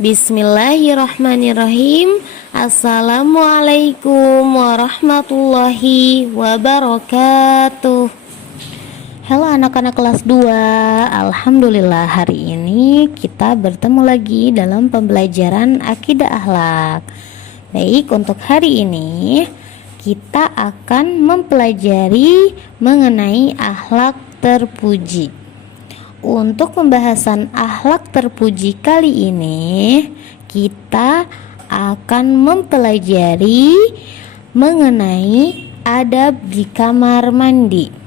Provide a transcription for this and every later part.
Bismillahirrahmanirrahim. Assalamualaikum warahmatullahi wabarakatuh. Halo anak-anak kelas 2. Alhamdulillah hari ini kita bertemu lagi dalam pembelajaran akidah akhlak. Baik, untuk hari ini kita akan mempelajari mengenai akhlak terpuji. Untuk pembahasan akhlak terpuji kali ini, kita akan mempelajari mengenai adab di kamar mandi.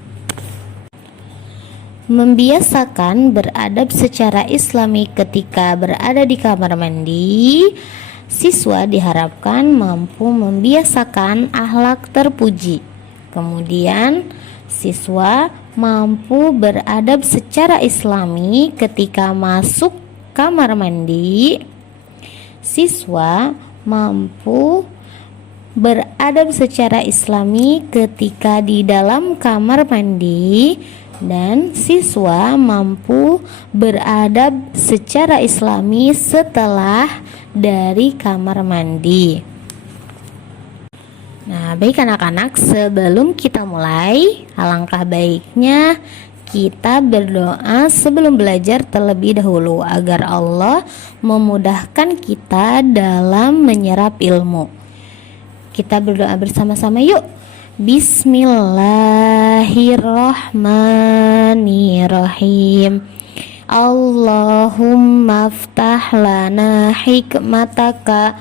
Membiasakan beradab secara islami ketika berada di kamar mandi, siswa diharapkan mampu membiasakan akhlak terpuji. Kemudian, siswa mampu beradab secara islami ketika masuk kamar mandi. Siswa mampu beradab secara islami ketika di dalam kamar mandi, dan siswa mampu beradab secara islami setelah dari kamar mandi. Nah, baik anak-anak, sebelum kita mulai, alangkah baiknya kita berdoa sebelum belajar terlebih dahulu agar Allah memudahkan kita dalam menyerap ilmu. Kita berdoa bersama-sama yuk. Bismillahirrahmanirrahim. Allahumma aftah lana hikmataka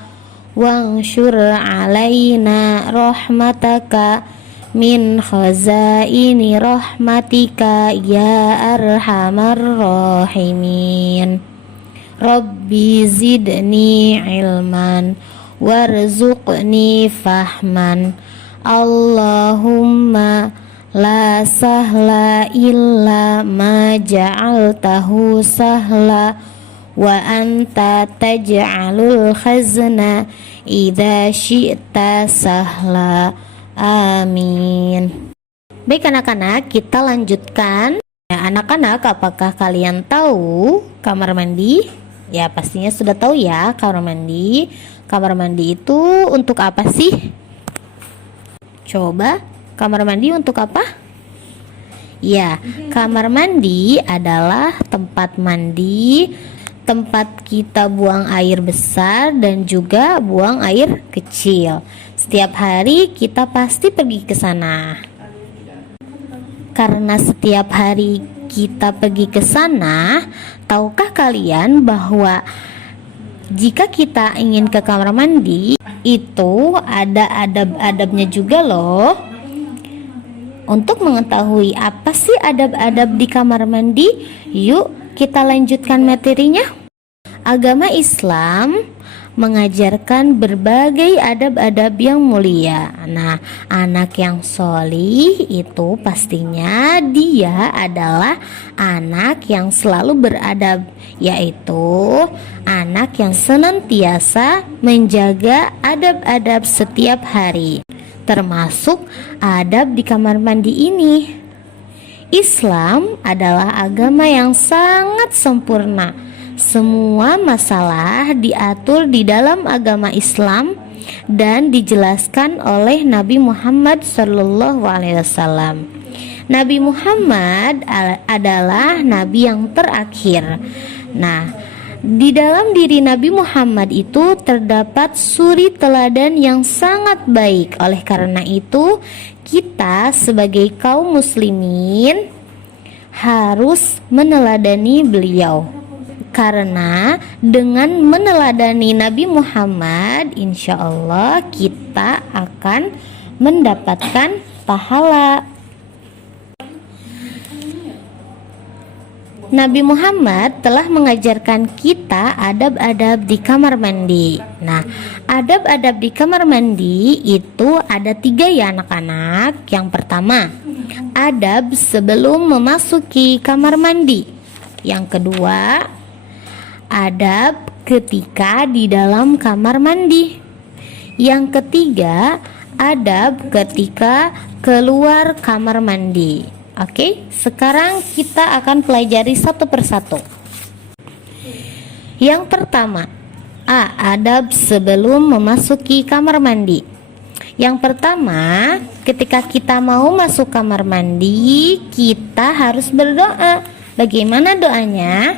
wangshur alaina rahmataka min khazaini rahmatika ya arhamar rahimin. Rabbi zidni ilman warzuqni fahman. Allahumma la sahla illa ma ja'altahu sahla wa anta taj'alul khazna idza syi'ta sahla. Amin. Baik anak-anak, kita lanjutkan. Ya, anak-anak, apakah kalian tahu kamar mandi? Ya, pastinya sudah tahu ya kamar mandi. Kamar mandi itu untuk apa sih? Coba, kamar mandi untuk apa? Ya, kamar mandi adalah tempat mandi, tempat kita buang air besar dan juga buang air kecil. Setiap hari kita pasti pergi ke sana. Karena setiap hari kita pergi ke sana, tahukah kalian bahwa jika kita ingin ke kamar mandi, itu ada adab-adabnya juga loh. Untuk mengetahui apa sih adab-adab di kamar mandi, yuk kita lanjutkan materinya. Agama Islam mengajarkan berbagai adab-adab yang mulia. Nah, anak yang sholih itu pastinya dia adalah anak yang selalu beradab, yaitu anak yang senantiasa menjaga adab-adab setiap hari, termasuk adab di kamar mandi ini. Islam adalah agama yang sangat sempurna. Semua masalah diatur di dalam agama Islam dan dijelaskan oleh Nabi Muhammad SAW. Nabi Muhammad adalah nabi yang terakhir. Nah, di dalam diri Nabi Muhammad itu terdapat suri teladan yang sangat baik. Oleh karena itu, kita sebagai kaum muslimin harus meneladani beliau. Karena dengan meneladani Nabi Muhammad, insya Allah kita akan mendapatkan pahala. Nabi Muhammad telah mengajarkan kita adab-adab di kamar mandi. Nah, adab-adab di kamar mandi itu ada 3 ya anak-anak. Yang pertama, adab sebelum memasuki kamar mandi. Yang kedua, adab ketika di dalam kamar mandi. Yang ketiga, adab ketika keluar kamar mandi. Oke, sekarang kita akan pelajari satu persatu. Yang pertama, adab sebelum memasuki kamar mandi. Yang pertama, ketika kita mau masuk kamar mandi, kita harus berdoa. Bagaimana doanya?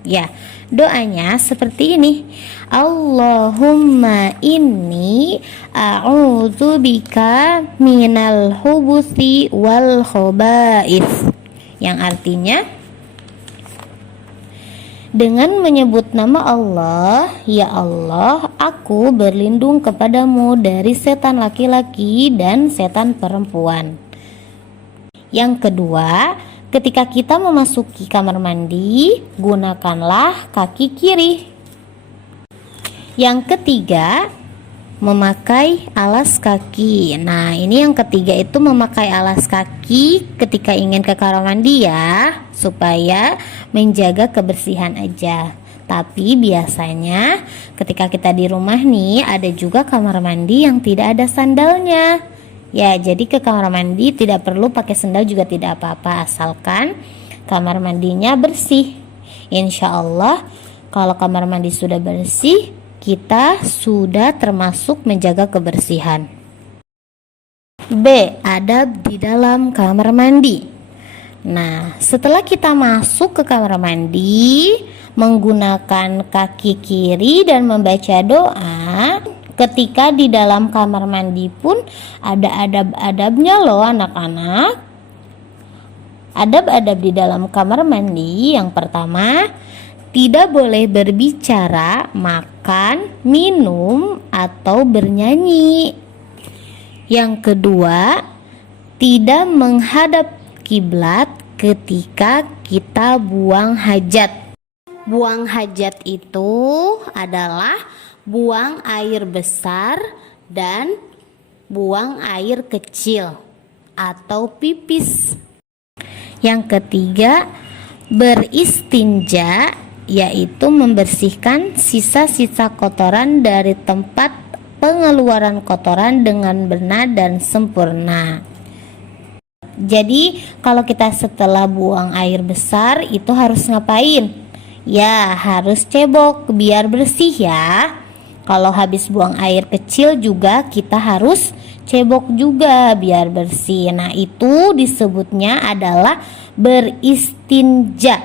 Ya, doanya seperti ini. Allahumma inni a'udzubika minal hubuthi wal khaba'ith. Yang artinya, dengan menyebut nama Allah, ya Allah, aku berlindung kepadamu dari setan laki-laki dan setan perempuan. Yang kedua, ketika kita memasuki kamar mandi, gunakanlah kaki kiri. Yang ketiga, memakai alas kaki. Nah, ini yang ketiga itu memakai alas kaki ketika ingin ke kamar mandi ya, supaya menjaga kebersihan aja. Tapi biasanya ketika kita di rumah nih, ada juga kamar mandi yang tidak ada sandalnya. Ya, jadi ke kamar mandi tidak perlu pakai sandal juga tidak apa-apa, asalkan kamar mandinya bersih. Insya Allah kalau kamar mandi sudah bersih, kita sudah termasuk menjaga kebersihan. B. Adab di dalam kamar mandi. Nah, setelah kita masuk ke kamar mandi, menggunakan kaki kiri dan membaca doa. Ketika di dalam kamar mandi pun ada adab-adabnya loh anak-anak. Adab-adab di dalam kamar mandi yang pertama, tidak boleh berbicara, makan, minum, atau bernyanyi. Yang kedua, tidak menghadap kiblat ketika kita buang hajat. Buang hajat itu adalah buang air besar dan buang air kecil atau pipis. Yang ketiga, beristinja, yaitu membersihkan sisa-sisa kotoran dari tempat pengeluaran kotoran dengan benar dan sempurna. Jadi kalau kita setelah buang air besar itu harus ngapain? Ya, harus cebok biar bersih ya. Kalau habis buang air kecil juga kita harus cebok juga biar bersih. Nah, itu disebutnya adalah beristinja.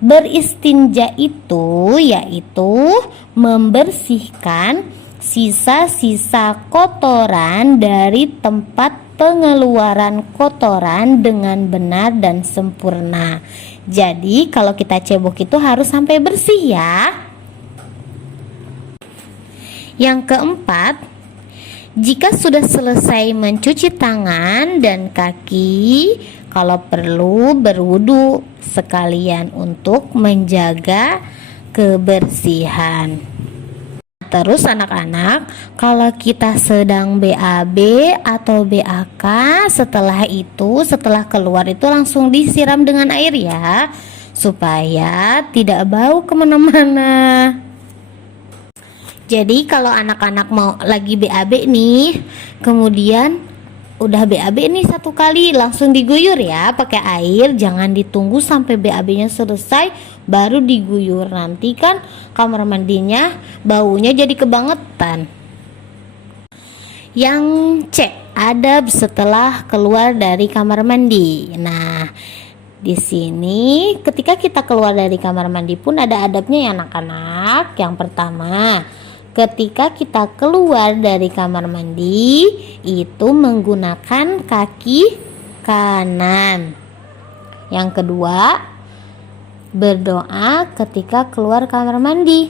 Beristinja itu yaitu membersihkan sisa-sisa kotoran dari tempat pengeluaran kotoran dengan benar dan sempurna. Jadi kalau kita cebok itu harus sampai bersih ya. Yang keempat, jika sudah selesai mencuci tangan dan kaki, kalau perlu berwudu sekalian untuk menjaga kebersihan. Terus anak-anak, kalau kita sedang BAB atau BAK, setelah keluar itu langsung disiram dengan air ya, supaya tidak bau kemana-mana. Jadi kalau anak-anak mau lagi BAB nih, kemudian udah BAB nih satu kali, langsung diguyur ya pakai air. Jangan ditunggu sampai BAB-nya selesai baru diguyur, nanti kan kamar mandinya baunya jadi kebangetan. Yang C, adab setelah keluar dari kamar mandi. Nah, di sini ketika kita keluar dari kamar mandi pun ada adabnya ya anak-anak. Yang pertama, ketika kita keluar dari kamar mandi itu menggunakan kaki kanan. Yang kedua, berdoa ketika keluar kamar mandi.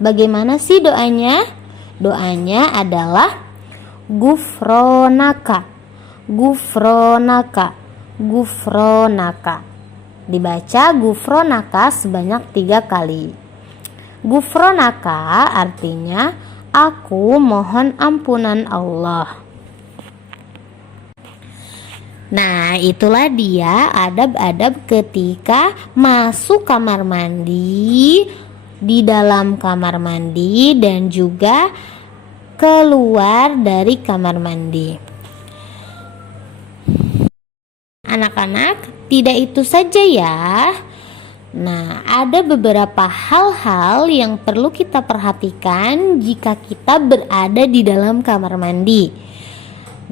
Bagaimana sih doanya? Doanya adalah gufronaka, gufronaka, gufronaka. Dibaca gufronaka sebanyak 3 kali. Gufronaka artinya aku mohon ampunan Allah. Nah, itulah dia adab-adab ketika masuk kamar mandi, di dalam kamar mandi dan juga keluar dari kamar mandi. Anak-anak, tidak itu saja ya. Nah, ada beberapa hal-hal yang perlu kita perhatikan jika kita berada di dalam kamar mandi.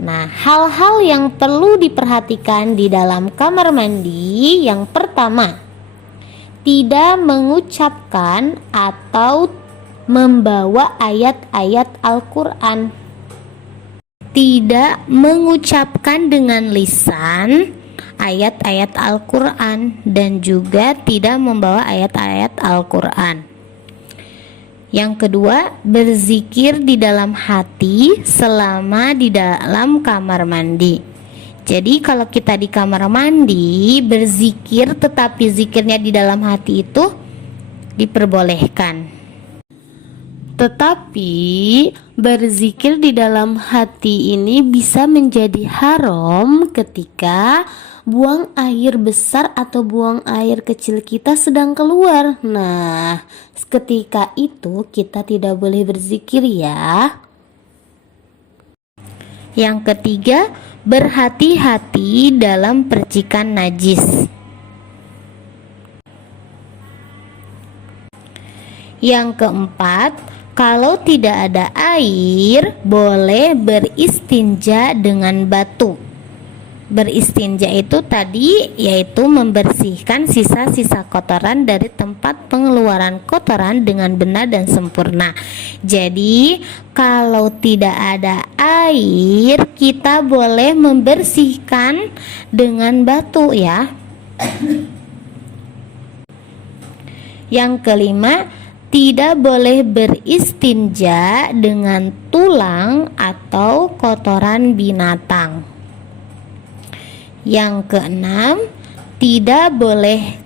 Nah, hal-hal yang perlu diperhatikan di dalam kamar mandi, yang pertama, tidak mengucapkan atau membawa ayat-ayat Al-Quran. Tidak mengucapkan dengan lisan ayat-ayat Al-Quran dan juga tidak membawa ayat-ayat Al-Quran. Yang kedua, berzikir di dalam hati selama di dalam kamar mandi. Jadi kalau kita di kamar mandi berzikir tetapi zikirnya di dalam hati itu diperbolehkan. Tetapi berzikir di dalam hati ini bisa menjadi haram ketika buang air besar atau buang air kecil kita sedang keluar. Nah, ketika itu kita tidak boleh berzikir ya. Yang ketiga, berhati-hati dalam percikan najis. Yang keempat, kalau tidak ada air, boleh beristinja dengan batu. Beristinja itu tadi yaitu membersihkan sisa-sisa kotoran dari tempat pengeluaran kotoran dengan benar dan sempurna. Jadi kalau tidak ada air, kita boleh membersihkan dengan batu ya. Yang kelima, tidak boleh beristinja dengan tulang atau kotoran binatang. Yang keenam, tidak boleh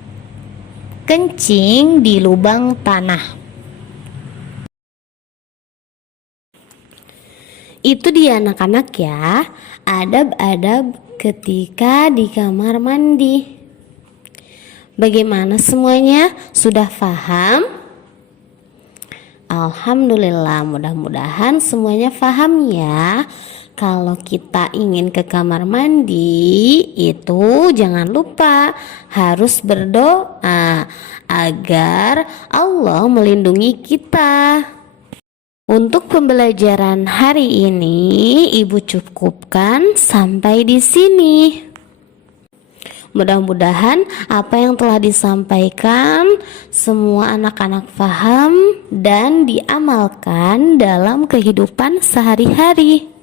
kencing di lubang tanah. Itu dia anak-anak ya, adab-adab ketika di kamar mandi. Bagaimana semuanya? Sudah paham? Alhamdulillah, mudah-mudahan semuanya paham ya. Kalau kita ingin ke kamar mandi itu jangan lupa harus berdoa agar Allah melindungi kita. Untuk pembelajaran hari ini Ibu cukupkan sampai di sini. Mudah-mudahan apa yang telah disampaikan semua anak-anak paham dan diamalkan dalam kehidupan sehari-hari.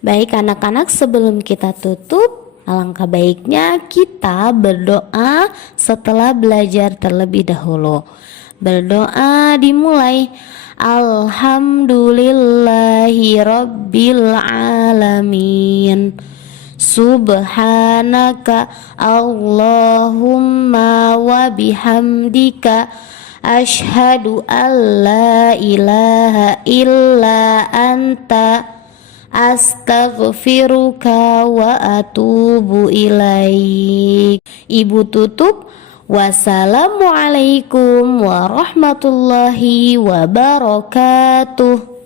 Baik anak-anak, sebelum kita tutup, alangkah baiknya kita berdoa setelah belajar terlebih dahulu. Berdoa dimulai. Alhamdulillahi Rabbil Alamin. Subhanaka Allahumma wa bihamdika Ashhadu an la ilaha illa anta astaghfiruka wa atubu ilaik. Ibu tutup. Wassalamualaikum warahmatullahi wabarakatuh.